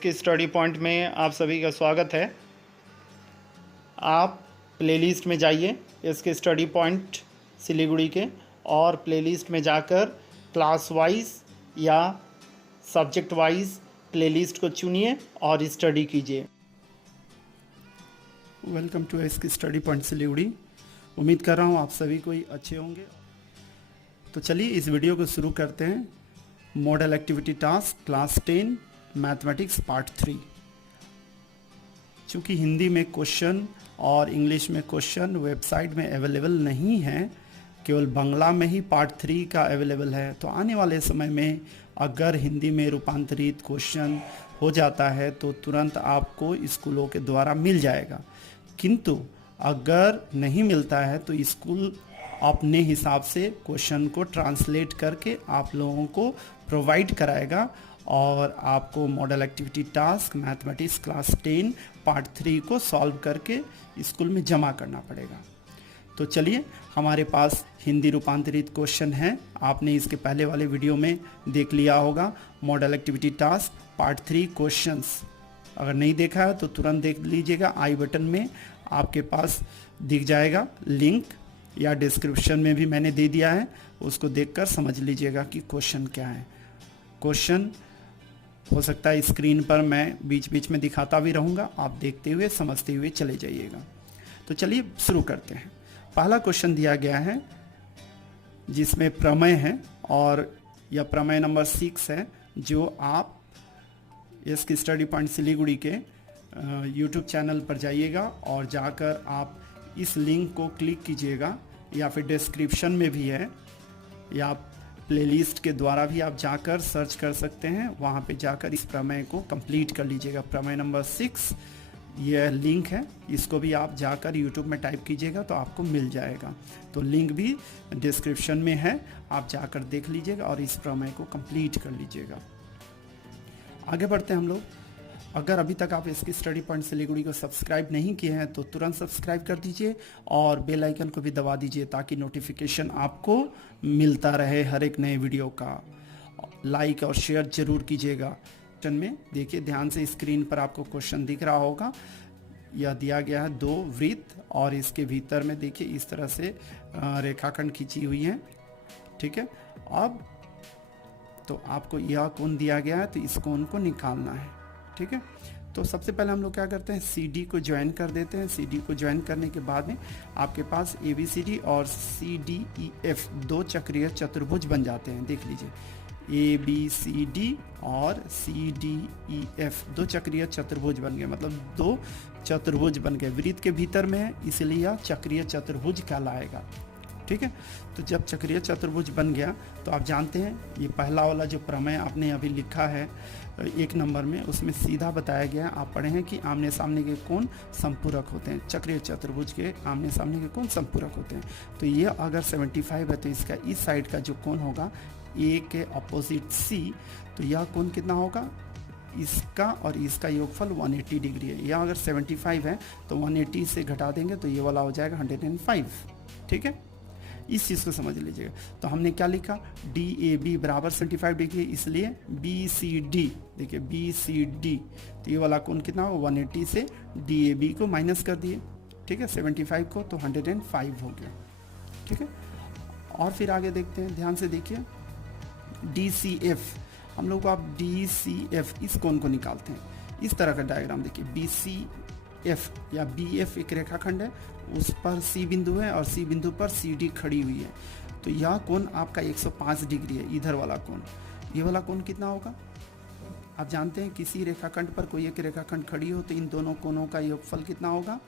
के study point में आप सभी का स्वागत है। आप प्लेलिस्ट में जाइए इसके स्टडी पॉइंट सिलीगुड़ी के, और प्लेलिस्ट में जाकर क्लास वाइज या सब्जेक्ट वाइज प्लेलिस्ट को चुनिए और स्टडी कीजिए। वेलकम टू इसके स्टडी पॉइंट सिलीगुड़ी। उम्मीद कर रहा हूँ आप सभी कोई अच्छे होंगे। तो चलिए इस वीडियो को शुरू करते हैं। Model activity task class 10 mathematics part 3। चूँकि हिंदी में क्वेश्चन और इंग्लिश में क्वेश्चन वेबसाइट में अवेलेबल नहीं है, केवल बांग्ला में ही पार्ट 3 का अवेलेबल है, तो आने वाले समय में अगर हिंदी में रूपांतरित क्वेश्चन हो जाता है तो तुरंत आपको स्कूलों के द्वारा मिल जाएगा। किंतु अगर नहीं मिलता है तो स्कूल अपने हिसाब से क्वेश्चन को ट्रांसलेट करके आप लोगों को प्रोवाइड कराएगा और आपको model activity task mathematics class 10 part 3 को सॉल्व करके स्कूल में जमा करना पड़ेगा। तो चलिए, हमारे पास हिंदी रूपांतरित क्वेश्चन है। आपने इसके पहले वाले वीडियो में देख लिया होगा, model activity task part 3 questions. अगर नहीं देखा है तो तुरंत देख लीजिएगा, आई बटन में आपके पास दिख जाएगा लिंक, या डिस्क्रिप्शन में भी मैंने दे दिया है, उसको देखकर समझ लीजिएगा कि क्वेश्चन क्या है। क्वेश्चन हो सकता है स्क्रीन पर मैं बीच बीच में दिखाता भी रहूँगा, आप देखते हुए समझते हुए चले जाइएगा। तो चलिए शुरू करते हैं। पहला क्वेश्चन दिया गया है जिसमें प्रमेय है, और यह प्रमेय नंबर 6 है, जो आप इसकी स्टडी पॉइंट सिलीगुड़ी के यूट्यूब चैनल पर जाइएगा और जाकर आप इस लिंक को क्लिक कीजिएगा, या फिर डिस्क्रिप्शन में भी है, या प्लेलिस्ट के द्वारा भी आप जाकर सर्च कर सकते हैं। वहाँ पे जाकर इस प्रमेय को कंप्लीट कर लीजिएगा। प्रमेय नंबर 6 यह लिंक है, इसको भी आप जाकर यूट्यूब में टाइप कीजिएगा तो आपको मिल जाएगा। तो लिंक भी डिस्क्रिप्शन में है, आप जाकर देख लीजिएगा और इस प्रमेय को कंप्लीट कर लीजिएगा। आगे बढ़ते हैं हम लोग। अगर अभी तक आप इसकी स्टडी पॉइंट सिलीगुड़ी को सब्सक्राइब नहीं किए हैं तो तुरंत सब्सक्राइब कर दीजिए और बेल आइकन को भी दबा दीजिए, ताकि नोटिफिकेशन आपको मिलता रहे हर एक नए वीडियो का। लाइक और शेयर जरूर कीजिएगा। क्वेश्चन में देखिए ध्यान से, स्क्रीन पर आपको क्वेश्चन दिख रहा होगा। यह दिया गया है 2 वृत्त, और इसके भीतर में देखिए इस तरह से रेखाखंड खींची हुई है। ठीक है, अब तो आपको यह कोण दिया गया है, तो इस कोण को निकालना है। ठीक है, तो सबसे पहले हम लोग क्या करते हैं, CD को ज्वाइन कर देते हैं। CD को ज्वाइन करने के बाद में आपके पास ABCD और CDEF 2 चक्रीय चतुर्भुज बन जाते हैं। देख लीजिए, ABCD और CDEF 2 चक्रीय चतुर्भुज बन गए, मतलब 2 चतुर्भुज बन गए। वृत्त के भीतर में है, इसलिए यह चक्रीय चतुर्भुज कहलाएगा। ठीक है, तो जब चक्रीय चतुर्भुज बन गया तो आप जानते हैं, ये पहला वाला जो प्रमेय आपने अभी लिखा है 1 नंबर में, उसमें सीधा बताया गया है, आप पढ़े हैं कि आमने सामने के कोण संपूरक होते हैं। चक्रीय चतुर्भुज के आमने सामने के कोण संपूरक होते हैं। तो ये अगर 75 है तो इसका इस साइड का जो कोण होगा A के अपोजिट C, तो यह कोण कितना होगा, इसका और इसका योगफल 180 डिग्री है। यह अगर 75 है तो 180 से घटा देंगे तो ये वाला हो जाएगा 105। ठीक है, इस चीज़ को समझ लीजिएगा। तो हमने क्या लिखा, DAB बराबर 75 डिग्री, इसलिए BCD, देखिए BCD, तो ये वाला कोण कितना हो, 180 से DAB को माइनस कर दिए। ठीक है, 75 को, तो 105 हो गया। ठीक है, और फिर आगे देखते हैं, ध्यान से देखिए, DCF, हम लोग आप DCF इस कोण को निकालते हैं। इस तरह का डायग्राम देखिए, BCF या BF एक रेखाखंड है, उस पर C बिंदु है और C बिंदु पर CD खड़ी हुई है। तो यह कोण आपका 105 डिग्री है, इधर वाला कोण। ये वाला कोण कितना होगा, आप जानते हैं, किसी रेखाखंड पर कोई एक रेखाखंड खड़ी हो तो इन दोनों कोणों का योगफल कितना होगा,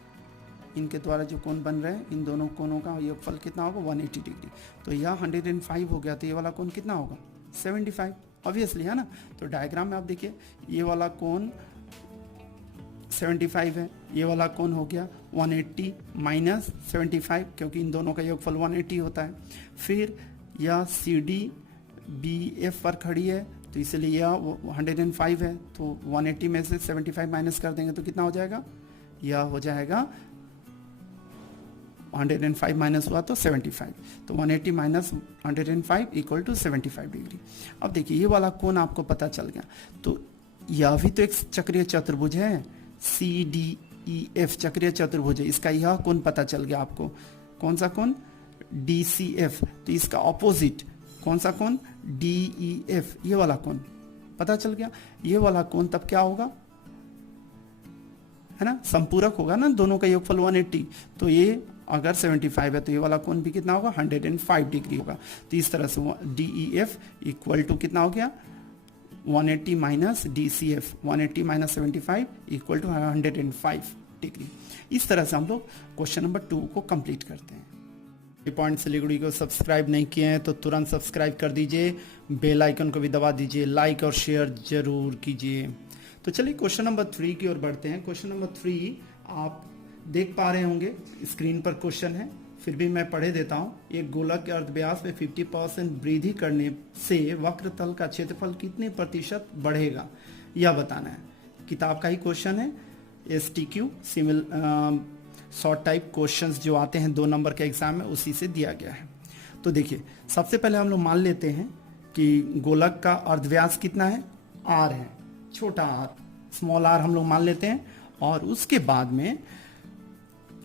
इनके द्वारा जो कोण बन रहे हैं इन दोनों कोणों का योगफल कितना होगा, 180 डिग्री। तो यह 105 हो गया, तो ये वाला कोण कितना होगा, 75, ऑब्वियसली है ना। तो डायग्राम में आप देखिए, ये वाला कोण 75 है, ये वाला कोण हो गया 180 माइनस 75, क्योंकि इन दोनों का योगफल 180 होता है। फिर यह CD BF पर खड़ी है, तो इसलिए यह 105 है, तो 180 में से 75 माइनस कर देंगे तो कितना हो जाएगा, यह हो जाएगा 105 माइनस हुआ तो 75, तो 180 माइनस 105 इक्वल टू 75 डिग्री। अब देखिए ये वाला कोण आपको पता चल गया, तो यह भी तो एक चक्रीय चतुर्भुज है, CDEF चक्रीय चतुर्भुज है, इसका यह कोण पता चल गया आपको, कौन सा कोण, DCF, तो इसका ऑपोजिट कौन सा कोण, DEF, ये वाला कोण पता चल गया। ये वाला कोण तब क्या होगा, है ना, समपूरक होगा ना, दोनों का योगफल 180, तो ये अगर 75 है तो ये वाला कोण भी कितना होगा, 105 डिग्री होगा। तो इस तरह से DEF इक्वल टू कितना हो गया, 180 minus DCF, 180 minus 75 equal to 105 degree. इस तरह से हम लोग क्वेश्चन नंबर 2 को कंप्लीट करते हैं। पॉइंट सिलीगुड़ी को सब्सक्राइब नहीं किए हैं तो तुरंत सब्सक्राइब कर दीजिए, बेल आइकन को भी दबा दीजिए, लाइक और शेयर जरूर कीजिए। तो चलिए क्वेश्चन नंबर 3 की ओर बढ़ते हैं। क्वेश्चन नंबर 3 आप देख पा रहे होंगे, स्क्रीन पर क्वेश्चन है, फिर भी मैं पढ़े देता हूँ। एक गोलक के अर्धव्यास में 50% वृद्धि करने से वक्रतल का क्षेत्रफल कितने प्रतिशत बढ़ेगा, यह बताना है। किताब का ही क्वेश्चन है, STQ शॉर्ट टाइप क्वेश्चंस जो आते हैं 2 नंबर के एग्जाम में, उसी से दिया गया है। तो देखिए, सबसे पहले हम लोग मान लेते हैं कि गोलक का अर्धव्यास कितना है, R है, छोटा r, स्मॉल r हम लोग मान लेते हैं। और उसके बाद में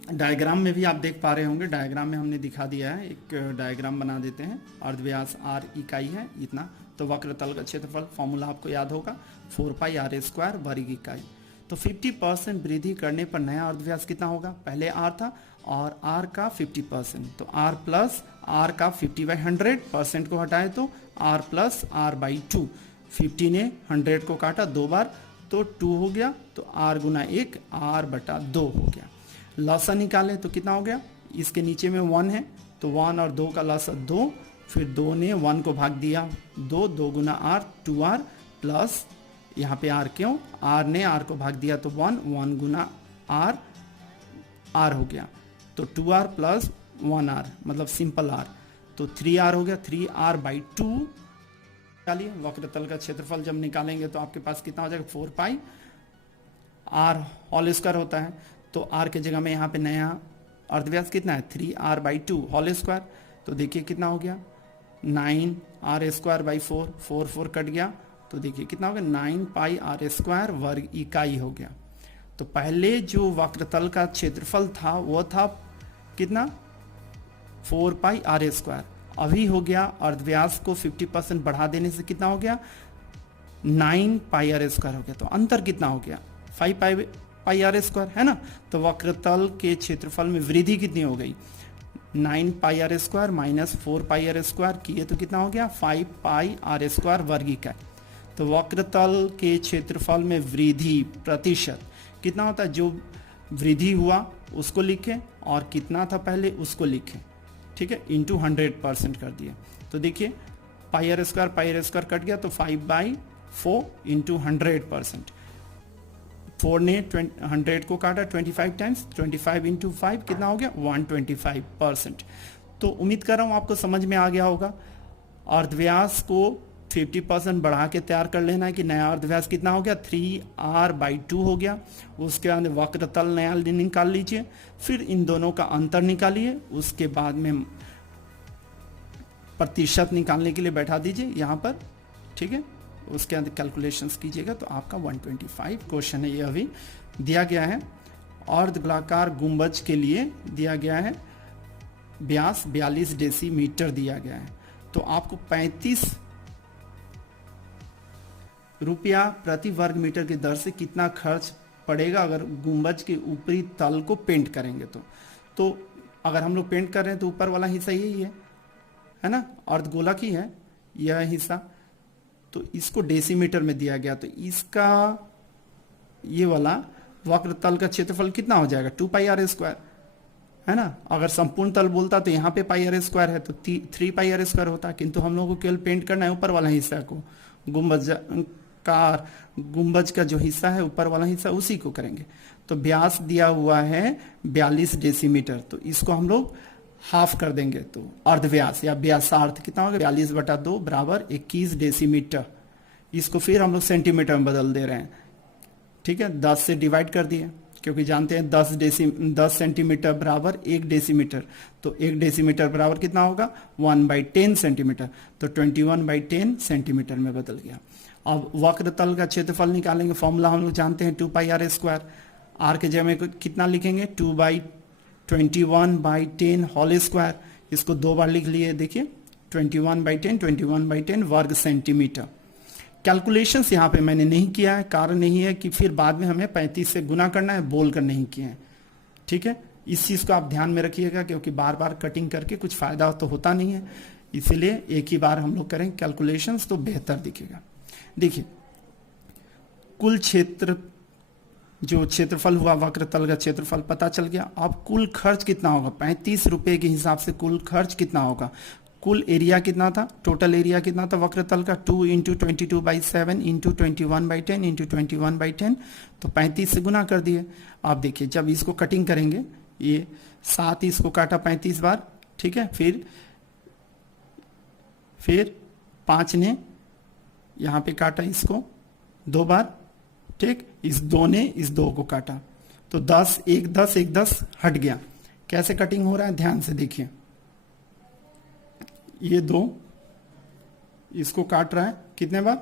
डायग्राम में भी आप देख पा रहे होंगे, डायग्राम में हमने दिखा दिया है, एक डायग्राम बना देते हैं। अर्धव्यास r इकाई है इतना, तो वक्रतल का क्षेत्रफल फॉर्मूला आपको याद होगा, 4πr² वर्ग इकाई। तो 50% वृद्धि करने पर नया अर्धव्यास कितना होगा, पहले r था और r का 50%, तो r प्लस r का 50/100% को हटाए तो r प्लस r/2, 50 ने 100 को काटा 2 बार तो 2 हो गया, तो r गुना 1 r/2 हो गया। लसा निकाले तो कितना हो गया, इसके नीचे में 1 है तो 1 और 2 का लसा 2, फिर 2 ने 1 को भाग दिया 2, 2 गुना r 2r प्लस यहाँ पे r क्यों, r ने r को भाग दिया तो 1, 1 गुना r हो गया, तो 2r प्लस 1r मतलब सिंपल r, तो 3r हो गया, 3r/2 निकालिए। वक्रतल का क्षेत्रफल जब निकालेंगे तो आपके पास कितना हो जाएगा, 4πr होल स्क्वायर होता है, तो r के जगह में यहाँ पे नया अर्धव्यास कितना है, 3r/2 होल स्क्वायर, तो देखिए कितना हो गया, 9r²/4, 4 4 कट गया, तो देखिए कितना हो गया, 9πr² वर्ग इकाई हो गया। तो पहले जो वक्रतल का क्षेत्रफल था वो था कितना, 4πr², अभी हो गया अर्धव्यास को 50% बढ़ा देने से कितना हो गया, 9πr² हो गया। तो अंतर कितना हो गया, 5πr² है ना। तो वक्रतल के क्षेत्रफल में वृद्धि कितनी हो गई, 9πr² माइनस 4πr² किए तो कितना हो गया, 5πr² वर्ग इकाई। तो वक्रतल के क्षेत्रफल में वृद्धि प्रतिशत कितना होता है, जो वृद्धि हुआ उसको लिखें और कितना था पहले उसको लिखें, ठीक है, इंटू 100% कर दिया। तो देखिए πr² कट गया तो 5/4 इंटू 100%, 4 ने 100 को काटा 25 टाइम्स, 25 इंटू 5 कितना हो गया, 125%। तो उम्मीद कर रहा हूँ आपको समझ में आ गया होगा। अर्धव्यास को 50% बढ़ा के तैयार कर लेना है कि नया अर्धव्यास कितना हो गया, 3r/2 हो गया। उसके बाद वक्रतल नया निकाल लीजिए, फिर इन दोनों का अंतर निकालिए, उसके बाद में प्रतिशत निकालने के लिए बैठा दीजिए यहाँ पर, ठीक है, उसके अंदर कैलकुलेशंस कीजिएगा तो आपका 125 क्वेश्चन है। ये अभी दिया गया है। अर्धगोलाकार गुंबज के लिए दिया गया है व्यास 42 डेसीमीटर दिया गया है, तो आपको 35 रुपया प्रति वर्ग मीटर की दर से कितना खर्च पड़ेगा अगर गुंबज के ऊपरी तल को पेंट करेंगे। तो अगर हम लोग पेंट कर रहे हैं तो ऊपर वाला हिस्सा यही है ना, अर्धगोलक ही है यह हिस्सा, तो इसको डेसीमीटर में दिया गया, तो इसका ये वाला वक्रतल का क्षेत्रफल कितना हो जाएगा, 2πr² है ना। अगर संपूर्ण तल बोलता तो यहाँ पे πr² है तो 3πr² होता, किंतु हम लोगों को केवल पेंट करना है ऊपर वाला हिस्सा को, गुंबज का जो हिस्सा है ऊपर वाला हिस्सा उसी को करेंगे। तो व्यास दिया हुआ है 42 डेसीमीटर, तो इसको हम लोग हाफ कर देंगे, तो अर्धव्यास या व्यासार्थ कितना होगा, 42/2 बराबर 21 डेसीमीटर। इसको फिर हम लोग सेंटीमीटर में बदल दे रहे हैं, ठीक है, 10 से डिवाइड कर दिए, क्योंकि जानते हैं 10 सेंटीमीटर बराबर 1 डेसीमीटर, तो 1 डेसीमीटर बराबर कितना होगा, 1/10 सेंटीमीटर, तो 21/10 सेंटीमीटर में बदल गया। अब वक्र तल का क्षेत्रफल निकालेंगे, फॉर्मूला हम लोग जानते हैं 2πr²। आर के जगह में कितना लिखेंगे 2/21/10 होल स्क्वायर। इसको 2 बार लिख लिए, देखिए 21/10 वर्ग सेंटीमीटर। कैलकुलेशंस यहाँ पे मैंने नहीं किया है, कारण नहीं है कि फिर बाद में हमें 35 से गुना करना है, बोल कर नहीं किए हैं। ठीक है, इस चीज़ को आप ध्यान में रखिएगा, क्योंकि बार बार कटिंग करके कुछ फ़ायदा तो होता नहीं है, इसीलिए एक ही बार हम लोग करें कैलकुलेशंस तो बेहतर दिखेगा। देखिए कुल क्षेत्र, जो क्षेत्रफल हुआ वक्रतल का क्षेत्रफल पता चल गया। अब कुल खर्च कितना होगा, 35 रुपये के हिसाब से कुल खर्च कितना होगा। कुल एरिया कितना था, टोटल एरिया कितना था वक्रतल का, 2 × 22/7 × 21/10 × 21/10, तो 35 से गुना कर दिए। आप देखिए जब इसको कटिंग करेंगे, ये 7 इसको काटा 35 बार, ठीक है, फिर 5 ने यहाँ पे काटा इसको 2 बार, ठीक, इस 2 ने इस 2 को काटा, तो 10 1 10 1 10 हट गया। कैसे कटिंग हो रहा है ध्यान से देखिए, ये 2 इसको काट रहा है कितने बार,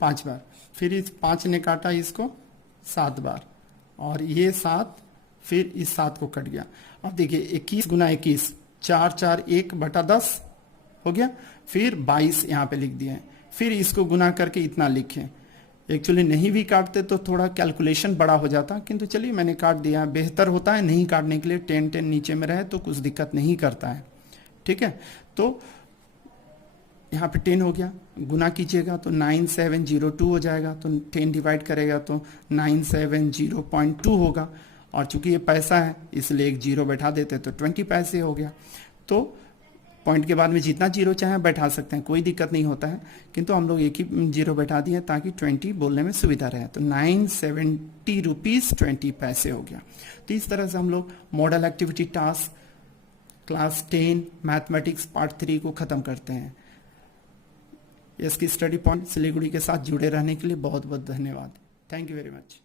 5 बार, फिर इस 5 ने काटा इसको 7 बार, और ये 7 फिर इस 7 को कट गया। अब देखिए 21 × 21 4 4 1/10 हो गया, फिर 22 यहाँ पे लिख दिए हैं, फिर इसको गुना करके इतना लिखें। एक्चुअली नहीं भी काटते तो थोड़ा कैलकुलेशन बड़ा हो जाता, किंतु चलिए मैंने काट दिया, बेहतर होता है नहीं काटने के लिए, 10 नीचे में रहे तो कुछ दिक्कत नहीं करता है। ठीक है, तो यहाँ पे 10 हो गया, गुना कीजिएगा तो 9702 हो जाएगा, तो 10 डिवाइड करेगा तो 970.2 होगा, और चूंकि ये पैसा है इसलिए एक जीरो बैठा देते तो 20 पैसे हो गया। तो पॉइंट के बाद में जितना जीरो चाहे बैठा सकते हैं, कोई दिक्कत नहीं होता है, किंतु हम लोग एक ही जीरो बैठा दिए ताकि 20 बोलने में सुविधा रहे, तो 970 रुपीज़ 20 पैसे हो गया। तो इस तरह से हम लोग model activity task class 10 mathematics part 3 को ख़त्म करते हैं। इसकी स्टडी पॉइंट सिलीगुड़ी के साथ जुड़े रहने के लिए बहुत बहुत धन्यवाद। Thank you very much.